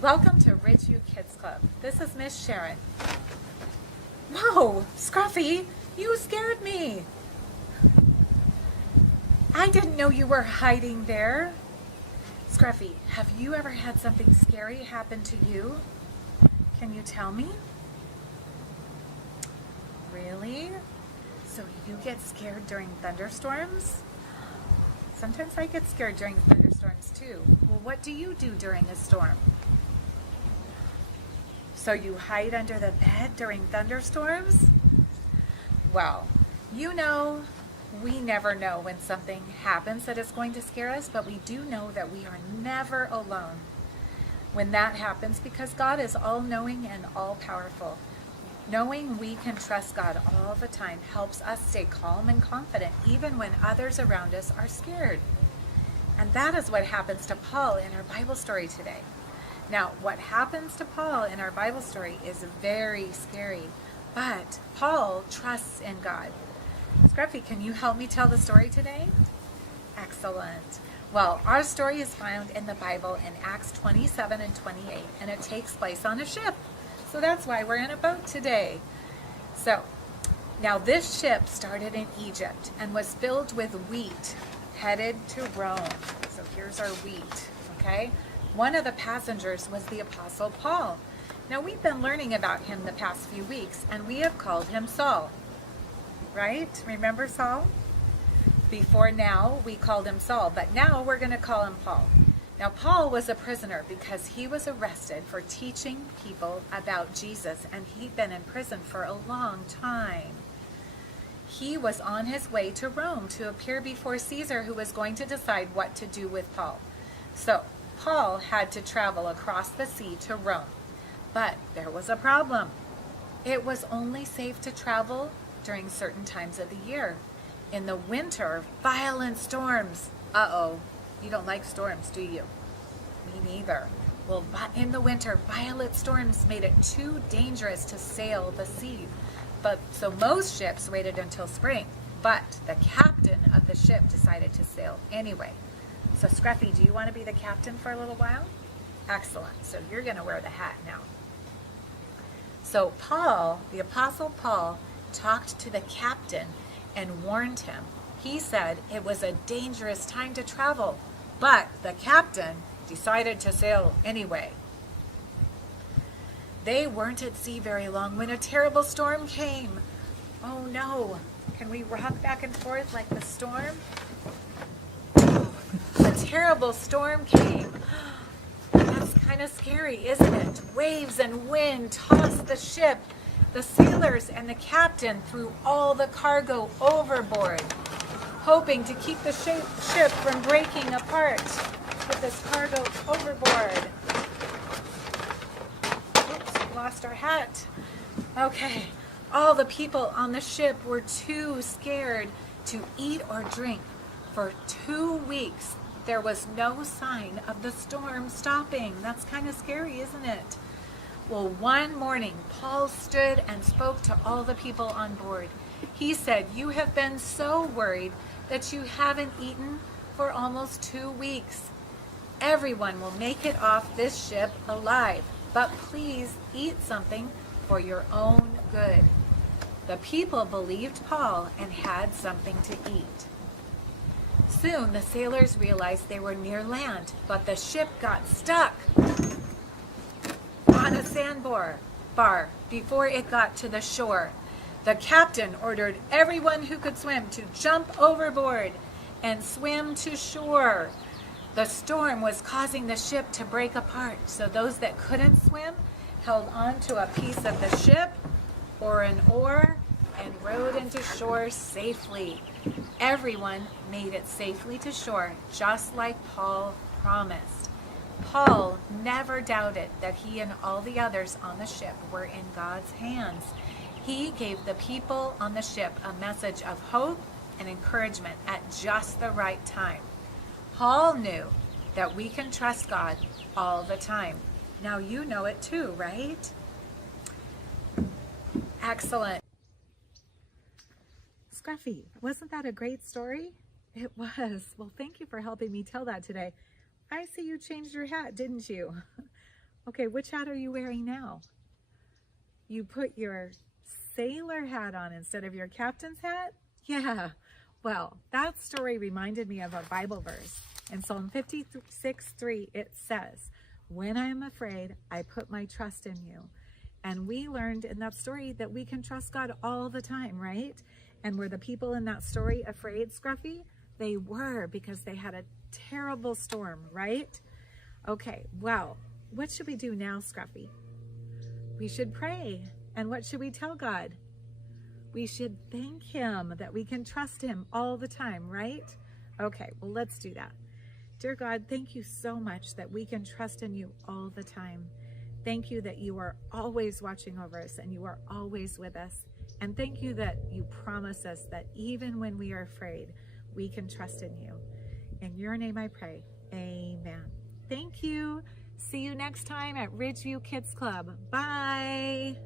Welcome to Rich U Kids Club. This is Miss Sharon. Whoa, Scruffy, you scared me. I didn't know you were hiding there. Scruffy, have you ever had something scary happen to you? Can you tell me? Really? So you get scared during thunderstorms? Sometimes I get scared during thunderstorms too. Well, what do you do during a storm? So you hide under the bed during thunderstorms? Well, you know, we never know when something happens that is going to scare us, but we do know that we are never alone when that happens because God is all-knowing and all-powerful. Knowing we can trust God all the time helps us stay calm and confident even when others around us are scared. And that is what happens to Paul in our Bible story today. Now, what happens to Paul in our Bible story is very scary, but Paul trusts in God. Scruffy, can you help me tell the story today? Excellent. Well, our story is found in the Bible in Acts 27 and 28, and it takes place on a ship. So that's why we're in a boat today. So, now this ship started in Egypt and was filled with wheat headed to Rome. So here's our wheat, okay? One of the passengers was the Apostle Paul. Now we've been learning about him the past few weeks, and we have called him Saul, right? Remember Saul? Before now, we called him Saul, but now we're going to call him Paul. Now Paul was a prisoner because he was arrested for teaching people about Jesus, and he'd been in prison for a long time. He was on his way to Rome to appear before Caesar, who was going to decide what to do with Paul. So Paul had to travel across the sea to Rome, but there was a problem. It was only safe to travel during certain times of the year. In the winter, violent storms. Uh-oh, you don't like storms, do you? Me neither. Well, in the winter, violent storms made it too dangerous to sail the sea. So most ships waited until spring, but the captain of the ship decided to sail anyway. So Scruffy, do you want to be the captain for a little while? Excellent. So you're going to wear the hat now. So Paul, the Apostle Paul, talked to the captain and warned him. He said it was a dangerous time to travel, but the captain decided to sail anyway. They weren't at sea very long when a terrible storm came. Oh no, can we rock back and forth like the storm? A terrible storm came. That's kind of scary, isn't it? Waves and wind tossed the ship. The sailors and the captain threw all the cargo overboard, hoping to keep the ship from breaking apart. Put this cargo overboard. Oops, lost our hat. Okay, all the people on the ship were too scared to eat or drink. For 2 weeks, there was no sign of the storm stopping. That's kind of scary, isn't it? Well, one morning, Paul stood and spoke to all the people on board. He said, "You have been so worried that you haven't eaten for almost 2 weeks. Everyone will make it off this ship alive, but please eat something for your own good." The people believed Paul and had something to eat. Soon the sailors realized they were near land, but the ship got stuck on a sandbar before it got to the shore. The captain ordered everyone who could swim to jump overboard and swim to shore. The storm was causing the ship to break apart, so those that couldn't swim held onto a piece of the ship or an oar and rowed into shore safely. Everyone made it safely to shore, just like Paul promised. Paul never doubted that he and all the others on the ship were in God's hands. He gave the people on the ship a message of hope and encouragement at just the right time. Paul knew that we can trust God all the time. Now you know it too, right? Excellent. Scruffy, wasn't that a great story? It was. Well, thank you for helping me tell that today. I see you changed your hat, didn't you? Okay, which hat are you wearing now? You put your sailor hat on instead of your captain's hat? Yeah. Well, that story reminded me of a Bible verse. In Psalm 56:3, it says, "When I am afraid, I put my trust in you." And we learned in that story that we can trust God all the time, right? And were the people in that story afraid, Scruffy? They were, because they had a terrible storm, right? Okay, well, what should we do now, Scruffy? We should pray. And what should we tell God? We should thank him that we can trust him all the time, right? Okay, well, let's do that. Dear God, thank you so much that we can trust in you all the time. Thank you that you are always watching over us and you are always with us. And thank you that you promise us that even when we are afraid, we can trust in you. In your name I pray, amen. Thank you. See you next time at Ridgeview Kids Club. Bye.